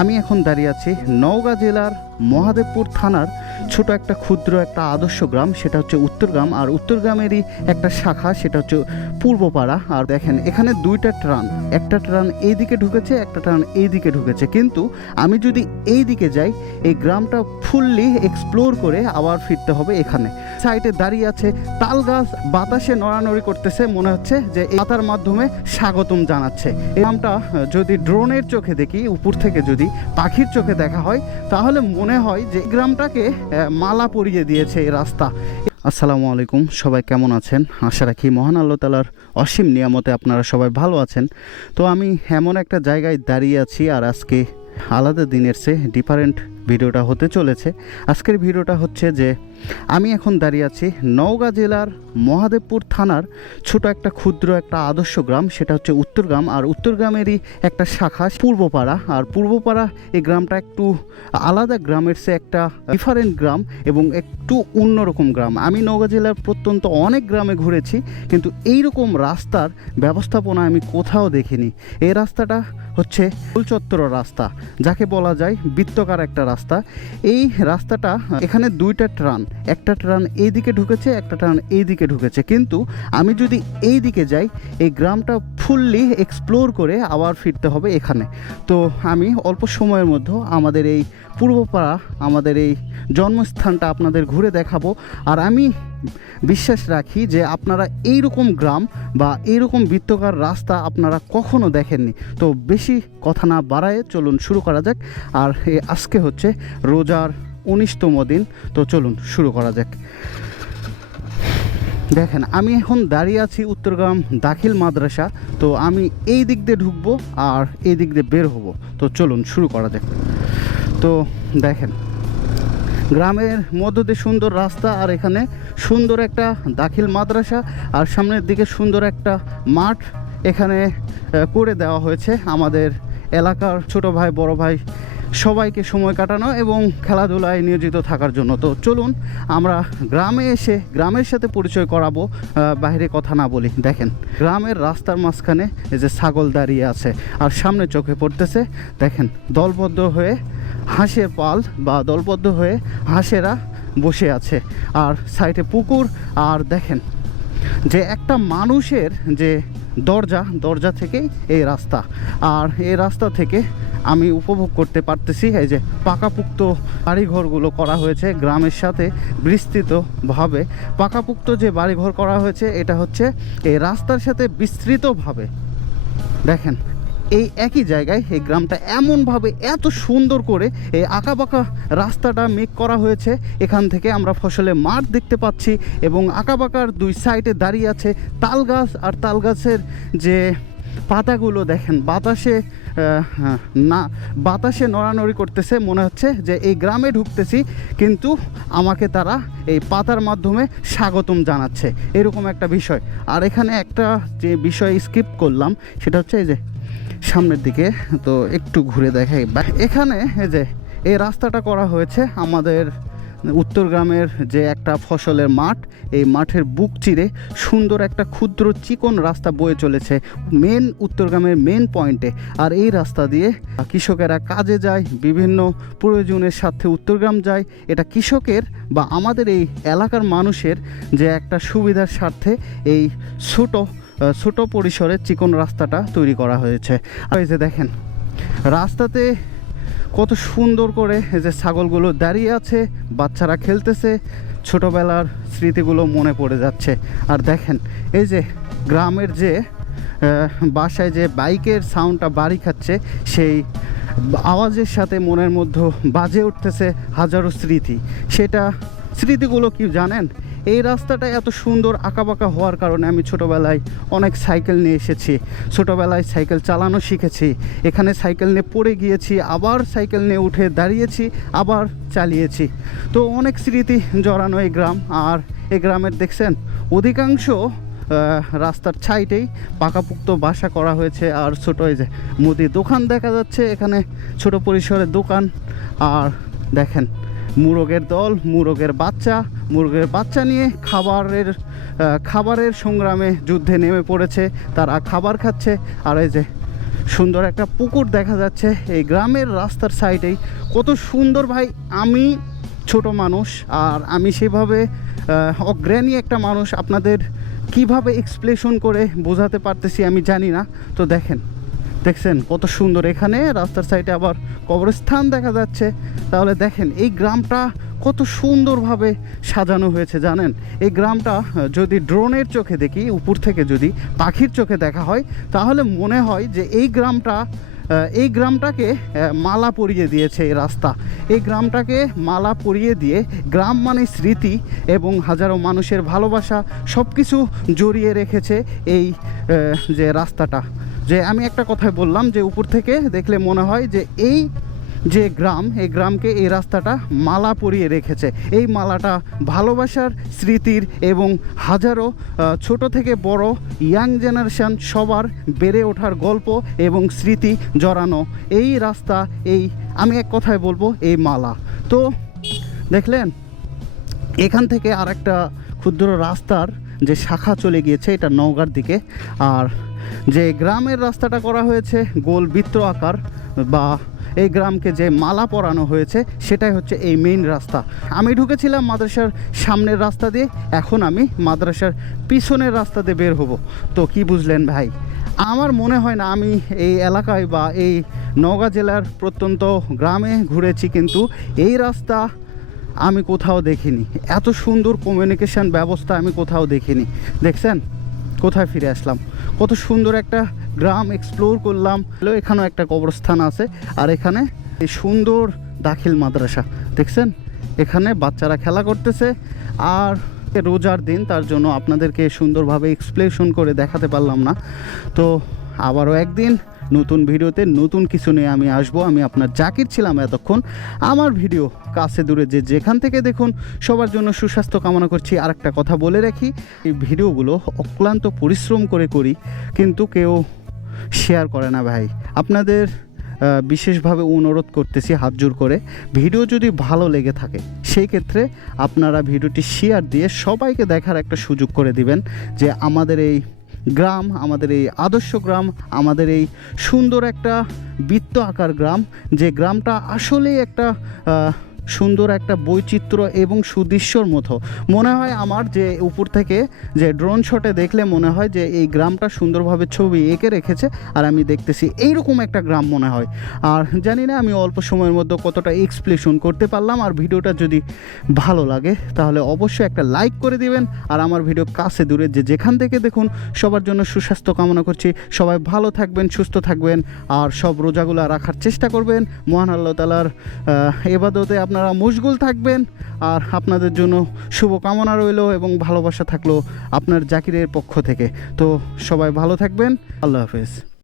আমি এখন দাঁড়িয়ে আছি নওগাঁ জেলার মহাদেবপুর থানার ছোট একটা ক্ষুদ্র একটা আদর্শ গ্রাম, সেটা হচ্ছে উত্তরগ্রাম। আর উত্তরগ্রামেরই একটা শাখা, সেটা হচ্ছে পূর্বপাড়া। আর দেখেন এখানে দুইটা ট্রান, একটা ট্রান এই দিকে ঢুকেছে, একটা ট্রান এই দিকে ঢুকেছে। কিন্তু আমি যদি এই দিকে যাই, এই গ্রামটা ফুললি এক্সপ্লোর করে আবার ফিরতে হবে এখানে। সাইডে দাঁড়িয়ে আছে তাল গাছ, বাতাসে নড়ানড়ি করতেছে, মনে হচ্ছে যে এই পাতার মাধ্যমে স্বাগতম জানাচ্ছে। এই গ্রামটা যদি ড্রোনের চোখে দেখি, উপর থেকে যদি পাখির চোখে দেখা হয়, তাহলে মনে হয় যে গ্রামটাকে মালা পরিয়ে দিয়েছে এই রাস্তা। আসসালামু আলাইকুম, সবাই কেমন আছেন? আশা রাখি মহান আল্লাহ তাআলার অসীম নিয়ামতে আপনারা সবাই ভালো আছেন। তো আমি এমন একটা জায়গায় দাঁড়িয়ে আছি, আর আজকে আলাদা দিনের চেয়ে ডিফারেন্ট ভিডিওটা হতে চলেছে। আজকের ভিডিওটা হচ্ছে যে আমি এখন দাঁড়িয়ে আছি নওগাঁ জেলার মহাদেবপুর থানার ছোট একটা ক্ষুদ্র একটা আদর্শ গ্রাম, সেটা হচ্ছে উত্তরগ্রাম। আর উত্তরগ্রামেরই একটা শাখা পূর্বপাড়া। আর পূর্বপাড়া এই গ্রামটা একটু আলাদা, গ্রামের চেয়ে একটা ডিফারেন্ট গ্রাম এবং একটু অন্যরকম গ্রাম। আমি নওগাঁ জেলার প্রত্যন্ত অনেক গ্রামে ঘুরেছি, কিন্তু এইরকম রাস্তার ব্যবস্থাপনা আমি কোথাও দেখিনি। এই রাস্তাটা হচ্ছে ফুলচত্বর রাস্তা, যাকে বলা যায় বৃত্তকার একটা রাস্তা। এই রাস্তাটা এখানে দুইটা ট্রান, একটা ট্রান এই দিকে ঢুকেছে, একটা ট্রান এই দিকে ঢুকেছে। কিন্তু আমি যদি এই দিকে যাই, এই গ্রামটা ফুললি এক্সপ্লোর করে আবার ফিরতে হবে এখানে। তো আমি অল্প সময়ের মধ্যে আমাদের এই পূর্বপাড়া, আমাদের এই জন্মস্থানটা আপনাদের ঘুরে দেখাবো। আর আমি বিশ্বাস রাখি যে আপনারা এইরকম গ্রাম বা এইরকম বৃত্তকার রাস্তা আপনারা কখনো দেখেননি। তো বেশি কথা না বাড়ায় চলুন শুরু করা যাক। আর আজকে হচ্ছে রোজার 19তম দিন, তো চলুন শুরু করা যাক। দেখেন আমি এখন দাঁড়িয়ে আছি উত্তরগ্রাম দাখিল মাদ্রাসা। তো আমি এই দিক দিয়ে ঢুকবো আর এই দিক দিয়ে বের হব। তো চলুন শুরু করা যাক। তো দেখেন গ্রামের মধ্য দিয়ে সুন্দর রাস্তা, আর এখানে সুন্দর একটা দাখিল মাদ্রাসা, আর সামনের দিকে সুন্দর একটা মাঠ এখানে করে দেওয়া হয়েছে আমাদের এলাকার ছোট ভাই বড় ভাই সবাইকে সময় কাটানো এবং খেলাধুলায় নিয়োজিত থাকার জন্য। তো চলুন আমরা গ্রামে এসে গ্রামের সাথে পরিচয় করাবো, বাইরে কথা না বলি। দেখেন গ্রামের রাস্তার মাঝখানে এই যে ছাগল দাঁড়িয়ে আছে, আর সামনে চোখে পড়তেছে দেখেন দলবদ্ধ হয়ে হাঁসের পাল বা দলবদ্ধ হয়ে হাঁসেরা বসে আছে, আর সাইডে পুকুর। আর দেখেন যে একটা মানুষের যে দরজা থেকেই এই রাস্তা, আর এই রাস্তা থেকে আমি উপভোগ করতে পারতেছি এই যে পাকাপুক্ত বাড়িঘরগুলো করা হয়েছে গ্রামের সাথে বিস্তৃতভাবে। পাকাপুক্ত যে বাড়িঘর করা হয়েছে, এটা হচ্ছে এই রাস্তার সাথে বিস্তৃতভাবে। দেখেন এই একই জায়গায় এই গ্রামটা এমনভাবে এত সুন্দর করে এই আঁকাবাঁকা রাস্তাটা মেক করা হয়েছে। এখান থেকে আমরা ফসলের মাঠ দেখতে পাচ্ছি, এবং আঁকাবাঁকার দুই সাইডে দাঁড়িয়ে আছে তাল গাছ। আর তাল গাছের যে পাতাগুলো দেখেন বাতাসে নড়ানড়ি করতেছে, মনে হচ্ছে যে এই গ্রামে ঢুকতেছি, কিন্তু আমাকে তারা এই পাতার মাধ্যমে স্বাগতম জানাচ্ছে, এরকম একটা বিষয়। আর এখানে একটা যে বিষয় স্কিপ করলাম, সেটা হচ্ছে এই যে সামনের দিকে, তো একটু ঘুরে দেখাই। এখানে এই যে এই রাস্তাটা করা হয়েছে আমাদের উত্তরগ্রামের যে একটা ফসলের মাঠ, এই মাঠের বুক চিরে সুন্দর একটা ক্ষুদ্র চিকন রাস্তা বয়ে চলেছে উত্তরগ্রামের মেন পয়েন্টে। আর এই রাস্তা দিয়ে কৃষকেরা কাজে যায়, বিভিন্ন প্রয়োজনের সাথে উত্তরগ্রাম যায়। এটা কৃষকের বা আমাদের এই এলাকার মানুষের যে একটা সুবিধার স্বার্থে এই ছোট পরিসরে চিকন রাস্তাটা তৈরি করা হয়েছে। আর এই যে দেখেন রাস্তাতে কত সুন্দর করে এই যে ছাগলগুলো দাঁড়িয়ে আছে, বাচ্চারা খেলতেছে, ছোটোবেলার স্মৃতিগুলো মনে পড়ে যাচ্ছে। আর দেখেন এই যে গ্রামের যে বাসায় যে বাইকের সাউন্ডটা বাড়ি খাচ্ছে, সেই আওয়াজের সাথে মনের মধ্যে বাজে উঠতেছে হাজারো স্মৃতি। স্মৃতিগুলো কি জানেন? এই রাস্তাটা এত সুন্দর আঁকাবাঁকা হওয়ার কারণে আমি ছোটোবেলায় অনেক সাইকেল নিয়ে এসেছি, ছোটোবেলায় সাইকেল চালানো শিখেছি। এখানে সাইকেল নিয়ে পড়ে গিয়েছি, আবার সাইকেল নিয়ে উঠে দাঁড়িয়েছি, আবার চালিয়েছি। তো অনেক স্মৃতি জড়ানো এই গ্রাম। আর এই গ্রামের দেখছেন অধিকাংশ রাস্তার সাইডেই পাকাপুক্ত বাসা করা হয়েছে। আর ছোটো এই যে মুদির দোকান দেখা যাচ্ছে, এখানে ছোট পরিসরের দোকান। আর দেখেন মুরগের দল, মুরগের বাচ্চা নিয়ে খাবারের সংগ্রামে যুদ্ধে নেমে পড়েছে, তারা খাবার খাচ্ছে। আর এই যে সুন্দর একটা পুকুর দেখা যাচ্ছে এই গ্রামের রাস্তার সাইডেই। কত সুন্দর ভাই। আমি ছোট মানুষ আর আমি সেভাবে অজ্ঞানী একটা মানুষ, আপনাদের কিভাবে এক্সপ্লেশন করে বোঝাতে পারতেছি আমি জানি না। তো দেখছেন কত সুন্দর। এখানে রাস্তার সাইডে আবার কবরস্থান দেখা যাচ্ছে। তাহলে দেখেন এই গ্রামটা কত সুন্দরভাবে সাজানো হয়েছে জানেন। এই গ্রামটা যদি ড্রোনের চোখে দেখি, উপর থেকে যদি পাখির চোখে দেখা হয়, তাহলে মনে হয় যে এই গ্রামটাকে মালা পরিয়ে দিয়েছে এই রাস্তা। এই গ্রামটাকে মালা পরিয়ে দিয়ে গ্রাম মানে স্মৃতি এবং হাজারো মানুষের ভালোবাসা সব কিছু জড়িয়ে রেখেছে এই যে রাস্তাটা। যে আমি একটা কথাই বললাম যে উপর থেকে দেখলে মনে হয় যে এই যে গ্রাম, এই গ্রামকে এই রাস্তাটা মালা পরিয়ে রেখেছে। এই মালাটা ভালোবাসার, স্মৃতির এবং হাজারো ছোট থেকে বড় ইয়াং জেনারেশন সবার বেড়ে ওঠার গল্প এবং স্মৃতি জড়ানো এই রাস্তা। এই আমি এক কথায় বলবো এই মালা। তো দেখলেন এখান থেকে আর একটা ক্ষুদ্র রাস্তার যে শাখা চলে গিয়েছে এটা নওগাঁর দিকে। আর যে গ্রামের রাস্তাটা করা হয়েছে গোল বৃত্ত আকার, বা এই গ্রামকে যে মালা পরানো হয়েছে সেটাই হচ্ছে এই মেইন রাস্তা। আমি ঢুকেছিলাম মাদ্রাসার সামনের রাস্তা দিয়ে, এখন আমি মাদ্রাসার পিছনের রাস্তা দিয়ে বের হব। তো কি বুঝলেন ভাই? আমার মনে হয় না আমি এই এলাকায় বা এই নওগাঁ জেলার প্রত্যন্ত গ্রামে ঘুরেছি, কিন্তু এই রাস্তা আমি কোথাও দেখিনি। এত সুন্দর কমিউনিকেশন ব্যবস্থা আমি কোথাও দেখিনি। দেখছেন কোথায় ফিরে আসলাম, কত সুন্দর একটা গ্রাম এক্সপ্লোর করলাম। এখানেও একটা কবরস্থান আছে, আর এখানে এই সুন্দর দাখিল মাদ্রাসা দেখছেন। এখানে বাচ্চারা খেলা করতেছে। আর রোজার দিন, তার জন্য আপনাদেরকে সুন্দরভাবে এক্সপ্লেশন করে দেখাতে পারলাম না। তো আবারও একদিন নতুন ভিডিওতে নতুন কিছু নিয়ে আমি আসবো। আমি আপনার জাকির ছিলাম এতক্ষণ। আমার ভিডিও কাছে দূরে যে যেখান থেকে দেখুন সবার জন্য সুস্বাস্থ্য কামনা করছি। আর একটা কথা বলে রাখি, এই ভিডিওগুলো অক্লান্ত পরিশ্রম করে করি, কিন্তু কেউ শেয়ার করে না ভাই। আপনাদের বিশেষভাবে অনুরোধ করতেছি হাত জোর করে, ভিডিও যদি ভালো লেগে থাকে সেই ক্ষেত্রে আপনারা ভিডিওটি শেয়ার দিয়ে সবাইকে দেখার একটা সুযোগ করে দিবেন যে আমাদের এই গ্রাম, আমাদের এই আদর্শ গ্রাম, আমাদের এই সুন্দর একটা বৃত্ত আকার গ্রাম, যে গ্রামটা আসলেই একটা সুন্দর একটা বৈচিত্র্য এবং সুদৃশ্যর মতো মনে হয় আমার। যে উপর থেকে যে ড্রোন শটে দেখলে মনে হয় যে এই গ্রামটা সুন্দরভাবে ছবি এঁকে রেখেছে, আর আমি দেখতেছি এইরকম একটা গ্রাম মনে হয়। আর জানি না আমি অল্প সময়ের মধ্যে কতটা এক্সপ্লেশন করতে পারলাম। আর ভিডিওটা যদি ভালো লাগে তাহলে অবশ্যই একটা লাইক করে দিবেন। আর আমার ভিডিও কাছে দূরে যে যেখান থেকে দেখুন সবার জন্য সুস্বাস্থ্য কামনা করছি। সবাই ভালো থাকবেন, সুস্থ থাকবেন, আর সব রোজাগুলো রাখার চেষ্টা করবেন। মহান আল্লাহ তাআলার ইবাদতে আপনারা মশগুল থাকবেন। আর আপনাদের জন্য শুভকামনা রইল এবং ভালোবাসা থাকলো আপনার জাকিরের পক্ষ থেকে। তো সবাই ভালো থাকবেন। আল্লাহ হাফেজ।